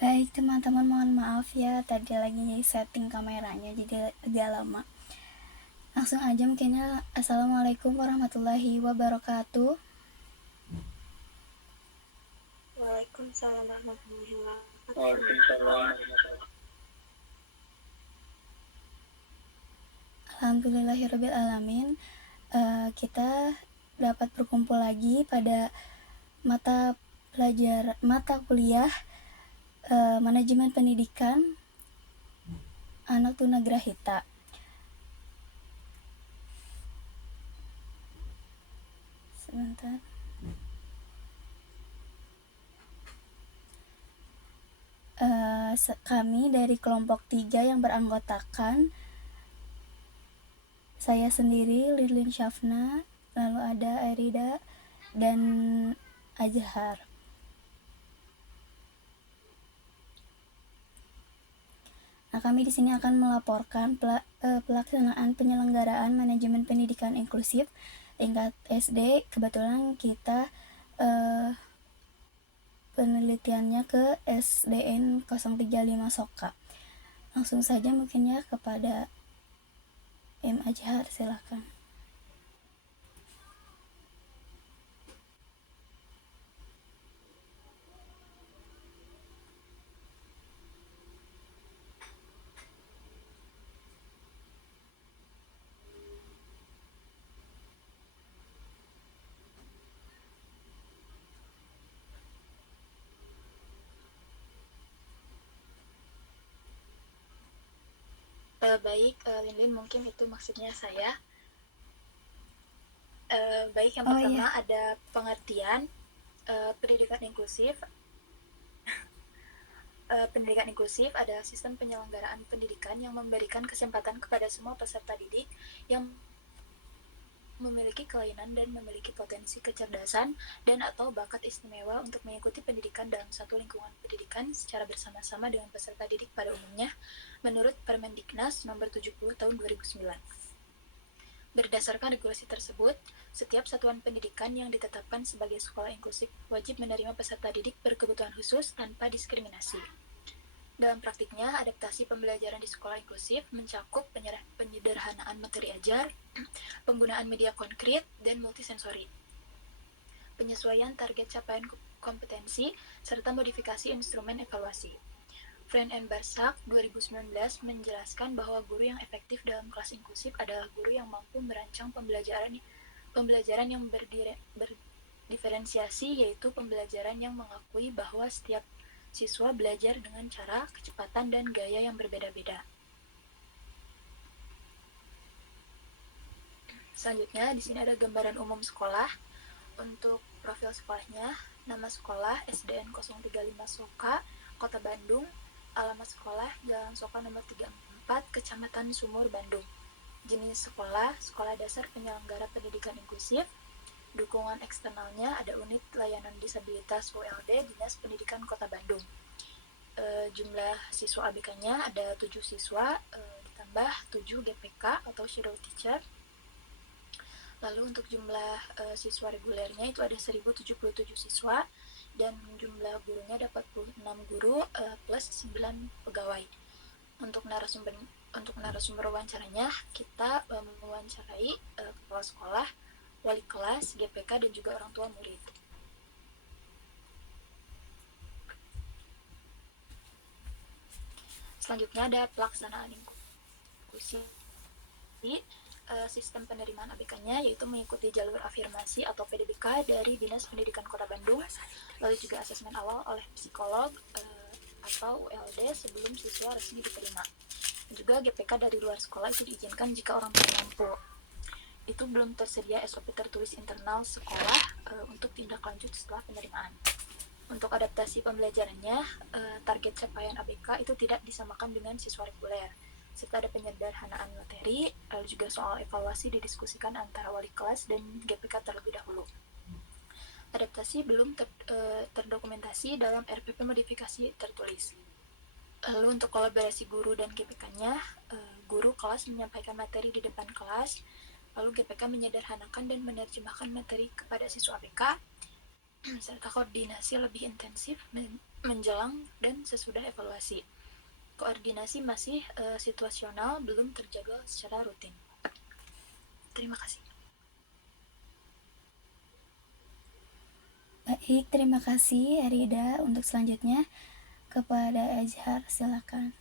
Baik teman-teman, mohon maaf ya, tadi lagi setting kameranya jadi agak lama. Langsung aja mungkinnya. Assalamualaikum warahmatullahi wabarakatuh. Waalaikumsalam warahmatullahi wabarakatuh. Waalaikumsalam. Alhamdulillahirabbil alamin. Kita dapat berkumpul lagi pada mata kuliah manajemen pendidikan anak tunagrahita. Sebentar. Kami dari kelompok 3 yang beranggotakan saya sendiri, Lilin Syafna, lalu ada Airida dan Azhar. Nah, kami di sini akan melaporkan pelaksanaan penyelenggaraan manajemen pendidikan inklusif tingkat SD. Kebetulan kita penelitiannya ke SDN 035 Soka. Langsung saja mungkin ya kepada M. Azhar, silakan. Baik, Lin mungkin itu maksudnya saya. Baik, yang Oh, pertama iya. ada pengertian pendidikan inklusif. Pendidikan inklusif adalah sistem penyelenggaraan pendidikan yang memberikan kesempatan kepada semua peserta didik yang memiliki kelainan dan memiliki potensi kecerdasan dan atau bakat istimewa untuk mengikuti pendidikan dalam satu lingkungan pendidikan secara bersama-sama dengan peserta didik pada umumnya menurut Permendiknas nomor 70 tahun 2009. Berdasarkan regulasi tersebut, setiap satuan pendidikan yang ditetapkan sebagai sekolah inklusif wajib menerima peserta didik berkebutuhan khusus tanpa diskriminasi. Dalam praktiknya, adaptasi pembelajaran di sekolah inklusif mencakup penyederhanaan materi ajar, penggunaan media konkret, dan multisensori, penyesuaian target capaian kompetensi, serta modifikasi instrumen evaluasi. Friend and Barsak 2019 menjelaskan bahwa guru yang efektif dalam kelas inklusif adalah guru yang mampu merancang pembelajaran yang berdiferensiasi, yaitu pembelajaran yang mengakui bahwa setiap siswa belajar dengan cara, kecepatan, dan gaya yang berbeda-beda. Selanjutnya, di sini ada gambaran umum sekolah. Untuk profil sekolahnya, nama sekolah SDN 035 Soka, Kota Bandung. Alamat sekolah Jalan Soka nomor 34, Kecamatan Sumur, Bandung. Jenis sekolah, sekolah dasar penyelenggara pendidikan inklusif. Dukungan eksternalnya ada unit layanan disabilitas ULD Dinas Pendidikan Kota Bandung. Jumlah siswa ABK-nya ada 7 siswa, ditambah 7 GPK atau shadow teacher. Lalu untuk jumlah siswa regulernya itu ada 1077 siswa dan jumlah gurunya ada 46 guru plus 9 pegawai. Untuk narasumber wawancaranya kita mewawancarai kepala sekolah, wali kelas, GPK, dan juga orang tua murid. Selanjutnya ada pelaksanaan inklusi. Sistem penerimaan ABK-nya yaitu mengikuti jalur afirmasi atau PDBK dari Dinas Pendidikan Kota Bandung, lalu juga asesmen awal oleh psikolog atau ULD sebelum siswa resmi diterima. Juga GPK dari luar sekolah itu diizinkan jika orang tua mampu. Itu belum tersedia SOP tertulis internal sekolah untuk tindak lanjut setelah penerimaan. Untuk adaptasi pembelajarannya, target capaian ABK itu tidak disamakan dengan siswa reguler, serta ada penyederhanaan materi, lalu juga soal evaluasi didiskusikan antara wali kelas dan GPK terlebih dahulu. Adaptasi belum terdokumentasi dalam RPP modifikasi tertulis. Lalu untuk kolaborasi guru dan GPK-nya, guru kelas menyampaikan materi di depan kelas, lalu GPK menyederhanakan dan menerjemahkan materi kepada siswa ABK, serta koordinasi lebih intensif menjelang dan sesudah evaluasi. Koordinasi masih situasional, belum terjadwal secara rutin. Terima kasih. Baik, terima kasih Arida. Untuk selanjutnya kepada Azhar, silakan.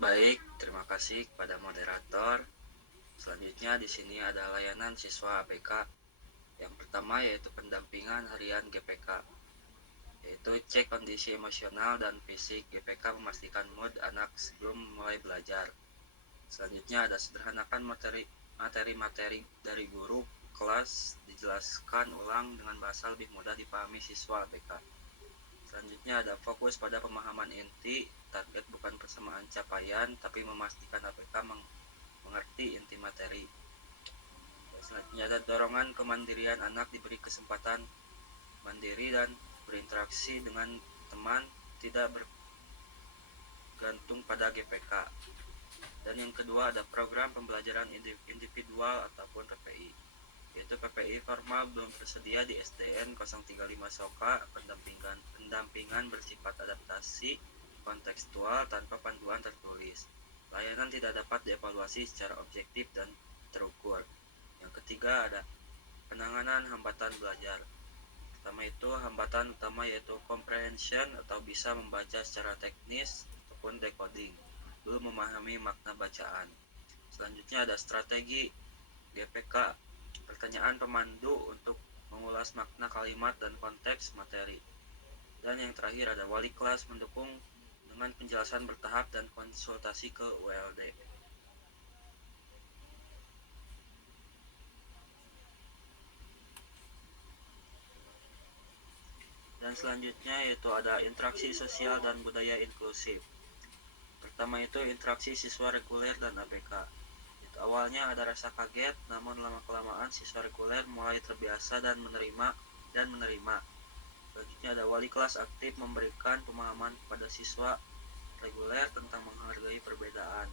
Baik, terima kasih kepada moderator. Selanjutnya di sini ada layanan siswa APK. Yang pertama yaitu pendampingan harian GPK, yaitu cek kondisi emosional dan fisik GPK, memastikan mood anak sebelum mulai belajar. Selanjutnya ada sederhanakan materi dari guru kelas, dijelaskan ulang dengan bahasa lebih mudah dipahami siswa APK. Selanjutnya ada fokus pada pemahaman inti, target bukan persamaan capaian, tapi memastikan APK mengerti inti materi. Selanjutnya ada dorongan kemandirian, anak diberi kesempatan mandiri dan berinteraksi dengan teman, tidak bergantung pada GPK. Dan yang kedua ada program pembelajaran individual ataupun PPI, yaitu PPI formal belum tersedia di SDN 035 Soka. Pendampingan bersifat adaptasi kontekstual tanpa panduan tertulis. Layanan tidak dapat dievaluasi secara objektif dan terukur. Yang ketiga ada penanganan hambatan belajar. Pertama itu hambatan utama yaitu comprehension atau bisa membaca secara teknis ataupun decoding, belum memahami makna bacaan. Selanjutnya ada strategi GPK, pertanyaan pemandu untuk mengulas makna kalimat dan konteks materi. Dan yang terakhir ada wali kelas mendukung dengan penjelasan bertahap dan konsultasi ke ULD. Dan selanjutnya yaitu ada interaksi sosial dan budaya inklusif. Pertama itu interaksi siswa reguler dan APK. Awalnya ada rasa kaget, namun lama-kelamaan siswa reguler mulai terbiasa dan menerima. Selanjutnya ada wali kelas aktif memberikan pemahaman kepada siswa reguler tentang menghargai perbedaan.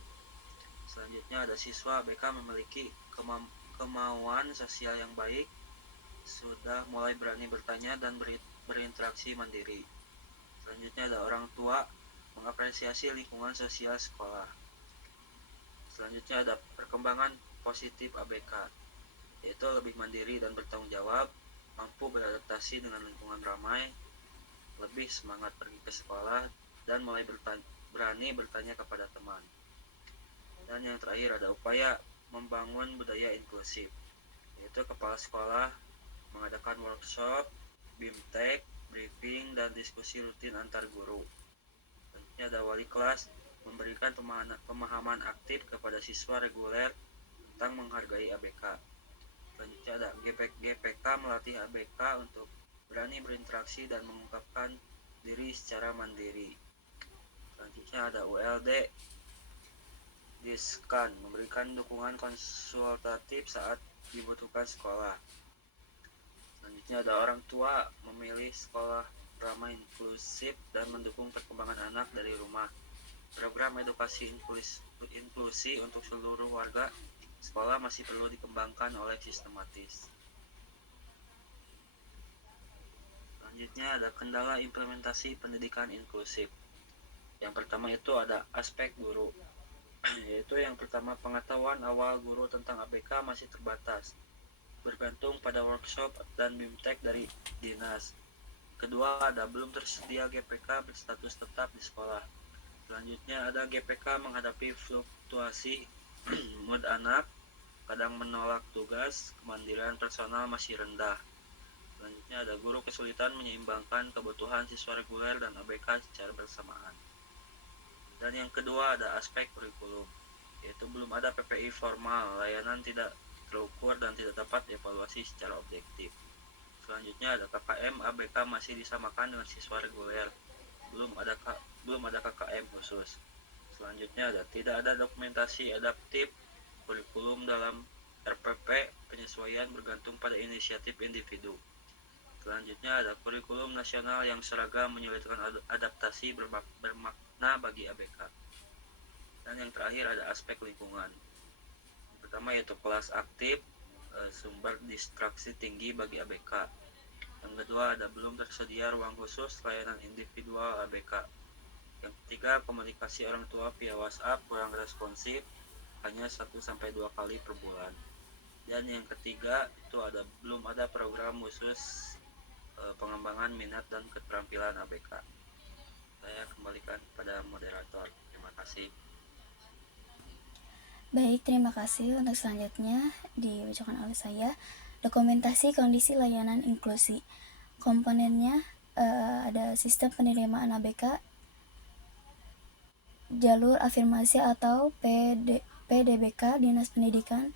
Selanjutnya ada siswa ABK memiliki kemauan sosial yang baik, sudah mulai berani bertanya dan berinteraksi mandiri. Selanjutnya ada orang tua mengapresiasi lingkungan sosial sekolah. Selanjutnya ada perkembangan positif ABK, yaitu lebih mandiri dan bertanggung jawab, mampu beradaptasi dengan lingkungan ramai, lebih semangat pergi ke sekolah, dan mulai berani bertanya kepada teman. Dan yang terakhir ada upaya membangun budaya inklusif, yaitu kepala sekolah mengadakan workshop, BIMTEK, briefing, dan diskusi rutin antar guru. Selanjutnya ada wali kelas memberikan pemahaman aktif kepada siswa reguler tentang menghargai ABK. Selanjutnya ada GPK melatih ABK untuk berani berinteraksi dan mengungkapkan diri secara mandiri. Selanjutnya ada ULD Diskan memberikan dukungan konsultatif saat dibutuhkan sekolah. Selanjutnya ada orang tua memilih sekolah ramah inklusif dan mendukung perkembangan anak dari rumah. Program edukasi inklusi untuk seluruh warga sekolah masih perlu dikembangkan oleh sistematis. Selanjutnya ada kendala implementasi pendidikan inklusif. Yang pertama itu ada aspek guru, yaitu yang pertama pengetahuan awal guru tentang ABK masih terbatas, bergantung pada workshop dan BIMTEK dari dinas. Kedua ada belum tersedia GPK berstatus tetap di sekolah. Selanjutnya ada GPK menghadapi fluktuasi mood anak, kadang menolak tugas, kemandirian personal masih rendah. Selanjutnya ada guru kesulitan menyeimbangkan kebutuhan siswa reguler dan ABK secara bersamaan. Dan yang kedua ada aspek kurikulum, yaitu belum ada PPI formal, layanan tidak terukur dan tidak dapat dievaluasi secara objektif. Selanjutnya ada KKM ABK masih disamakan dengan siswa reguler, belum ada KKM khusus. Selanjutnya ada tidak ada dokumentasi adaptif kurikulum dalam RPP, penyesuaian bergantung pada inisiatif individu. Selanjutnya ada kurikulum nasional yang seragam menyulitkan adaptasi bermakna bagi ABK. Dan yang terakhir ada aspek lingkungan. Pertama yaitu kelas aktif, sumber distraksi tinggi bagi ABK. Yang kedua ada belum tersedia ruang khusus layanan individual ABK. Yang ketiga, komunikasi orang tua via WhatsApp kurang responsif, hanya 1-2 kali per bulan. Dan yang ketiga itu belum ada program khusus pengembangan minat dan keterampilan ABK. Saya kembalikan pada moderator. Terima kasih. Baik, terima kasih. Untuk selanjutnya dibacakan oleh saya dokumentasi kondisi layanan inklusi. Komponennya ada sistem penerimaan ABK, jalur afirmasi atau PDBK Dinas Pendidikan,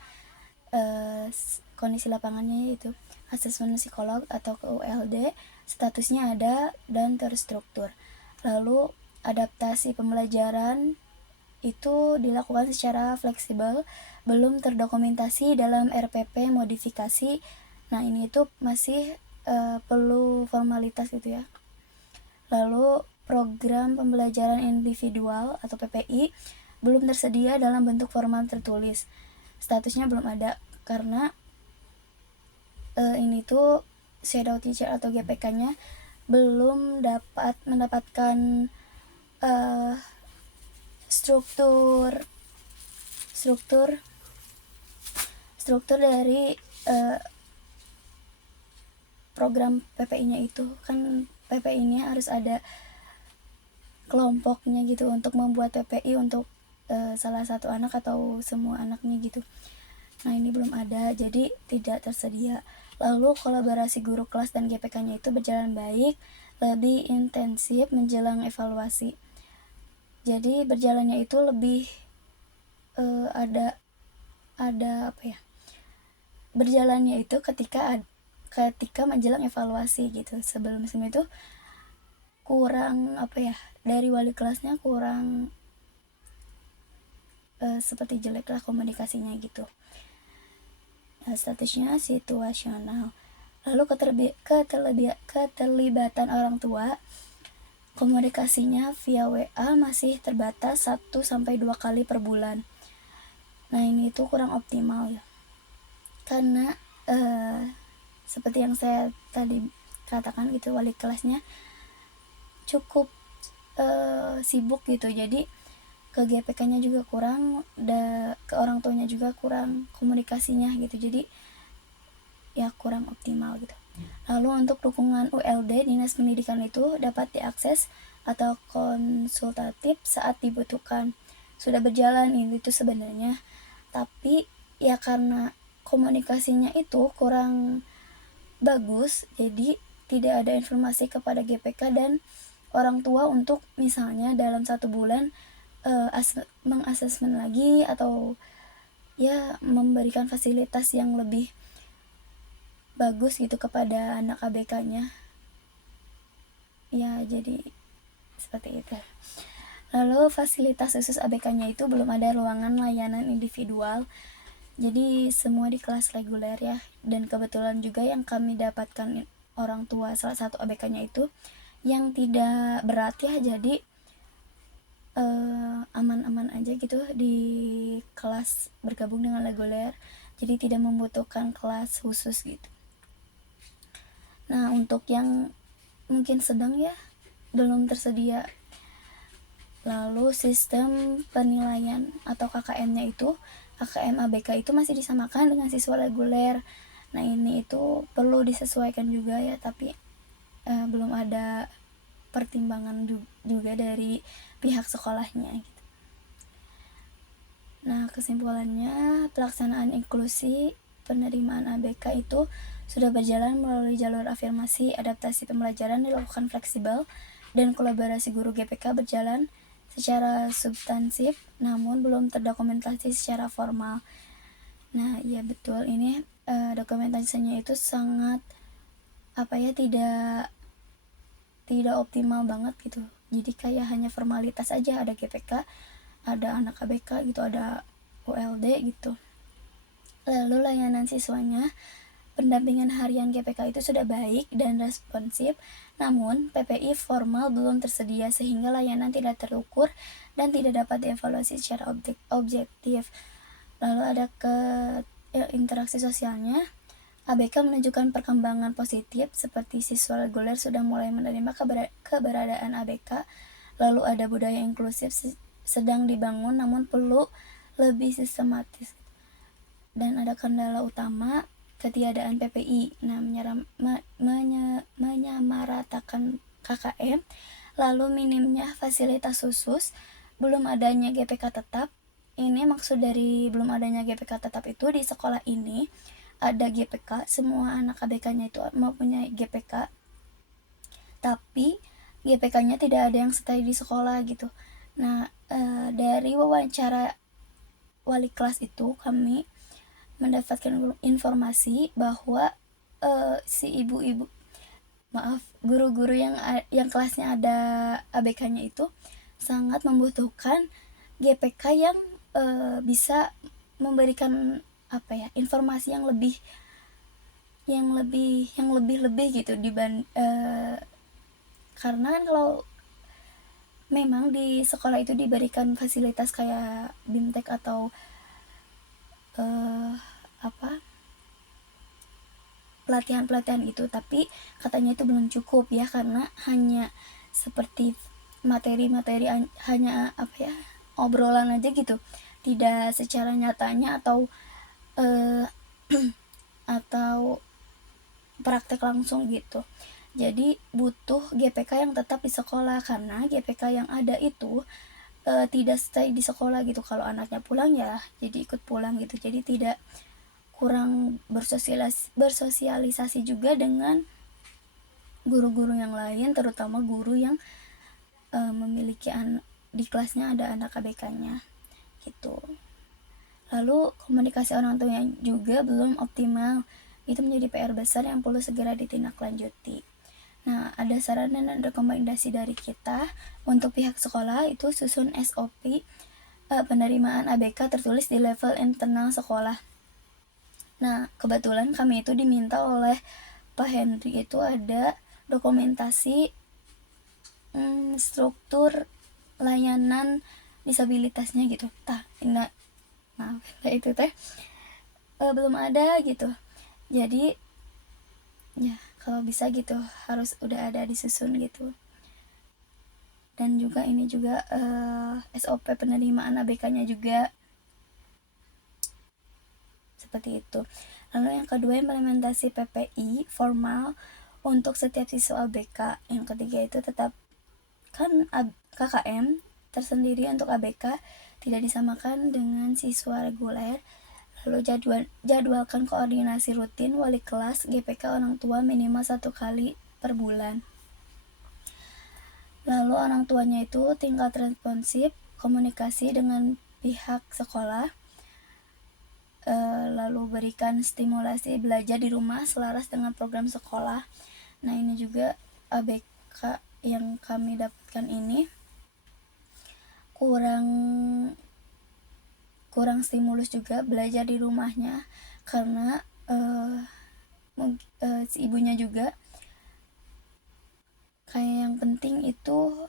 kondisi lapangannya yaitu asesmen psikolog atau ke ULD, statusnya ada dan terstruktur. Lalu adaptasi pembelajaran itu dilakukan secara fleksibel, belum terdokumentasi dalam RPP modifikasi. Nah, ini itu masih perlu formalitas gitu ya. Lalu program pembelajaran individual atau PPI belum tersedia dalam bentuk formal tertulis. Statusnya belum ada karena ini tuh shadow teacher atau GPK-nya belum dapat mendapatkan struktur dari program PPI-nya itu. Kan PPI-nya harus ada kelompoknya gitu untuk membuat PPI untuk salah satu anak atau semua anaknya gitu. Nah, ini belum ada, jadi tidak tersedia. Lalu kolaborasi guru kelas dan GPK-nya itu berjalan baik, lebih intensif menjelang evaluasi. Jadi berjalannya itu lebih ada apa ya? Berjalannya itu ketika menjelang evaluasi gitu. Sebelum itu kurang apa ya? Dari wali kelasnya kurang seperti jelek lah komunikasinya gitu. Statusnya situasional. Lalu keterlibatan orang tua, komunikasinya via WA masih terbatas 1-2 kali per bulan. Nah, ini itu kurang optimal ya. Karena seperti yang saya tadi katakan gitu, wali kelasnya cukup sibuk gitu. Jadi ke GPK-nya juga kurang, ke orang tuanya juga kurang komunikasinya gitu. Jadi ya kurang optimal gitu. Lalu untuk dukungan ULD Dinas Pendidikan itu dapat diakses atau konsultatif saat dibutuhkan. Sudah berjalan ini itu sebenarnya, tapi ya karena komunikasinya itu kurang bagus, jadi tidak ada informasi kepada GPK dan orang tua untuk misalnya dalam 1 bulan mengasesmen lagi atau ya memberikan fasilitas yang lebih bagus gitu kepada anak ABK-nya. Ya, jadi seperti itu. Lalu fasilitas khusus ABK-nya itu belum ada ruangan layanan individual. Jadi semua di kelas reguler ya. Dan kebetulan juga yang kami dapatkan orang tua salah satu ABK-nya itu yang tidak berat ya, jadi aman-aman aja gitu di kelas bergabung dengan reguler, jadi tidak membutuhkan kelas khusus gitu. Nah, untuk yang mungkin sedang ya belum tersedia. Lalu sistem penilaian atau KKM-nya itu, KKM ABK itu masih disamakan dengan siswa reguler. Nah, ini itu perlu disesuaikan juga ya, tapi belum ada pertimbangan juga dari pihak sekolahnya gitu. Nah, kesimpulannya pelaksanaan inklusi penerimaan ABK itu sudah berjalan melalui jalur afirmasi, adaptasi pembelajaran dilakukan fleksibel, dan kolaborasi guru GPK berjalan secara substansif namun belum terdokumentasi secara formal. Nah, iya betul, ini dokumentasinya itu sangat apa ya, tidak optimal banget gitu. Jadi kayak hanya formalitas aja, ada GPK, ada anak ABK gitu, ada ULD gitu. Lalu layanan siswanya pendampingan harian GPK itu sudah baik dan responsif, namun PPI formal belum tersedia sehingga layanan tidak terukur dan tidak dapat dievaluasi secara objektif. Lalu ada interaksi sosialnya. ABK menunjukkan perkembangan positif seperti siswa reguler sudah mulai menerima keberadaan ABK. Lalu ada budaya inklusif sedang dibangun namun perlu lebih sistematis. Dan ada kendala utama ketiadaan PPI. Nah, menyamaratakan KKM, lalu minimnya fasilitas khusus, belum adanya GPK tetap. Ini maksud dari belum adanya GPK tetap itu di sekolah ini ada GPK, semua anak ABK-nya itu mempunyai GPK, tapi GPK-nya tidak ada yang stay di sekolah gitu. Nah, dari wawancara wali kelas itu kami mendapatkan informasi bahwa si guru-guru yang kelasnya ada ABK-nya itu sangat membutuhkan GPK yang bisa memberikan informasi yang lebih gitu karena kan kalau memang di sekolah itu diberikan fasilitas kayak BIMTEK atau pelatihan-pelatihan itu, tapi katanya itu belum cukup ya, karena hanya seperti materi-materi hanya obrolan aja gitu, tidak secara nyatanya atau atau praktek langsung gitu. Jadi butuh GPK yang tetap di sekolah, karena GPK yang ada itu tidak stay di sekolah gitu. Kalau anaknya pulang ya jadi ikut pulang gitu, jadi tidak kurang bersosialisasi juga dengan guru-guru yang lain, terutama guru yang memiliki di kelasnya ada anak ABK-nya gitu. Lalu komunikasi orang tua yang juga belum optimal, itu menjadi PR besar yang perlu segera ditindaklanjuti. Nah, ada saran dan rekomendasi dari kita untuk pihak sekolah, itu susun SOP penerimaan ABK tertulis di level internal sekolah. Nah, kebetulan kami itu diminta oleh Pak Henry itu ada dokumentasi struktur layanan disabilitasnya gitu. Itu belum ada gitu. Jadi ya kalau bisa gitu harus udah ada disusun gitu. Dan juga ini juga SOP penerimaan ABK-nya juga seperti itu. Lalu yang kedua, implementasi PPI formal untuk setiap siswa ABK. Yang ketiga itu tetapkan KKM tersendiri untuk ABK, tidak disamakan dengan siswa reguler. Lalu jadwalkan koordinasi rutin wali kelas GPK orang tua minimal 1 kali per bulan. Lalu orang tuanya itu tingkat responsif, komunikasi dengan pihak sekolah, lalu berikan stimulasi belajar di rumah selaras dengan program sekolah. Nah, ini juga ABK yang kami dapatkan ini kurang stimulus juga belajar di rumahnya, karena si ibunya juga kayak yang penting itu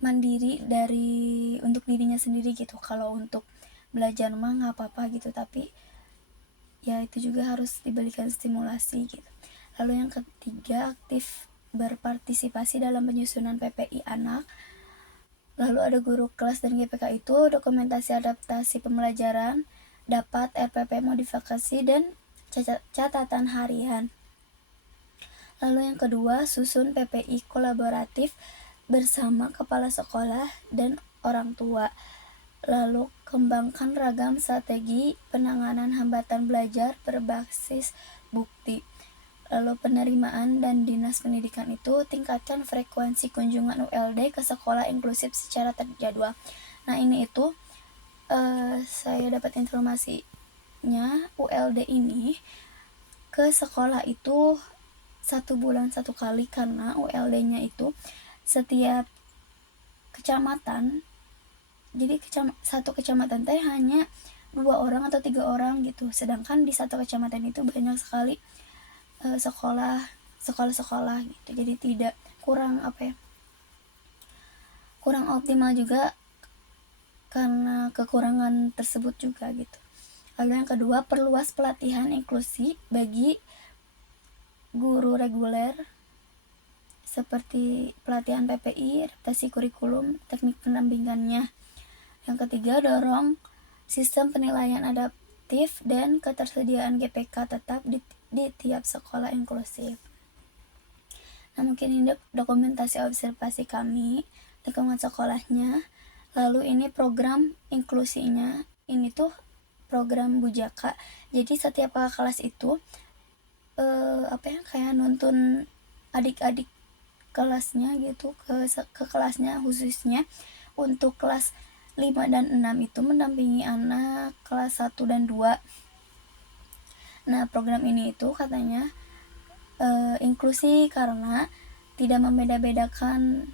mandiri untuk dirinya sendiri gitu. Kalau untuk belajar mah nggak apa-apa gitu, tapi ya itu juga harus diberikan stimulasi gitu. Lalu yang ketiga, aktif berpartisipasi dalam penyusunan PPI anak. Lalu ada guru kelas dan GPK itu dokumentasi adaptasi pembelajaran, dapat RPP modifikasi dan catatan harian. Lalu yang kedua, susun PPI kolaboratif bersama kepala sekolah dan orang tua. Lalu kembangkan ragam strategi penanganan hambatan belajar berbasis bukti. Lalu penerimaan dan dinas pendidikan itu tingkatkan frekuensi kunjungan ULD ke sekolah inklusif secara terjadwal. Nah, ini itu saya dapat informasinya, ULD ini ke sekolah itu 1 bulan 1 kali, karena ULD-nya itu setiap kecamatan jadi satu kecamatan teh hanya 2 orang atau 3 orang gitu, sedangkan di satu kecamatan itu banyak sekali sekolah gitu, jadi tidak kurang kurang optimal juga karena kekurangan tersebut juga gitu. Lalu yang kedua, perluas pelatihan inklusi bagi guru reguler seperti pelatihan PPI, adaptasi kurikulum, teknik pendampingannya. Yang ketiga, dorong sistem penilaian adaptif dan ketersediaan GPK tetap di tiap sekolah inklusif. Nah, mungkin ini dokumentasi observasi kami lingkungan sekolahnya. Lalu ini program inklusinya, ini tuh program Bujaka. Jadi setiap kakak kelas itu kayak nuntun adik-adik kelasnya gitu ke kelasnya, khususnya untuk kelas 5 dan 6 itu mendampingi anak kelas 1 dan 2. Nah, program ini itu katanya inklusi karena tidak membeda-bedakan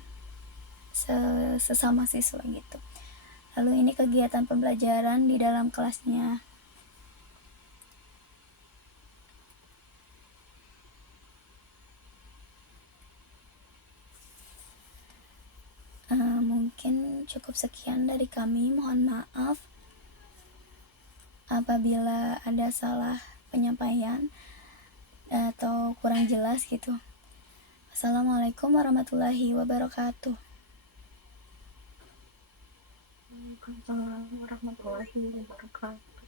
sesama siswa gitu. Lalu ini kegiatan pembelajaran di dalam kelasnya. Mungkin cukup sekian dari kami. Mohon maaf apabila ada salah penyampaian atau kurang jelas gitu. Assalamualaikum warahmatullahi wabarakatuh. Waalaikumsalam warahmatullahi wabarakatuh.